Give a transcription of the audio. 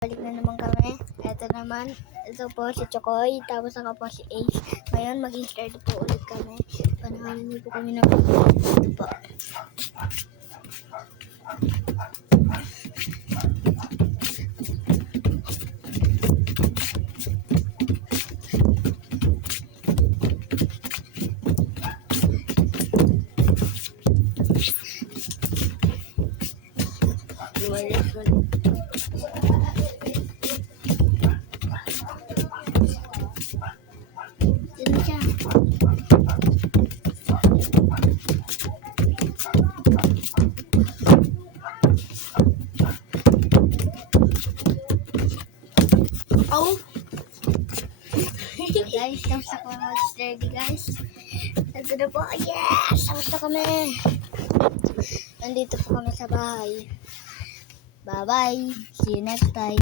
Balik na naman kami. Ito po si Chokoy, tapos ako po si Ace. Ngayon, mag-start po ulit kami. Panahon niyo po kami na ito po. Oh! Guys, tapos ako mag-steady guys. Ito na po. Yes! Tapos na kami. Nandito po kami sa bahay. Bye-bye. See you next time.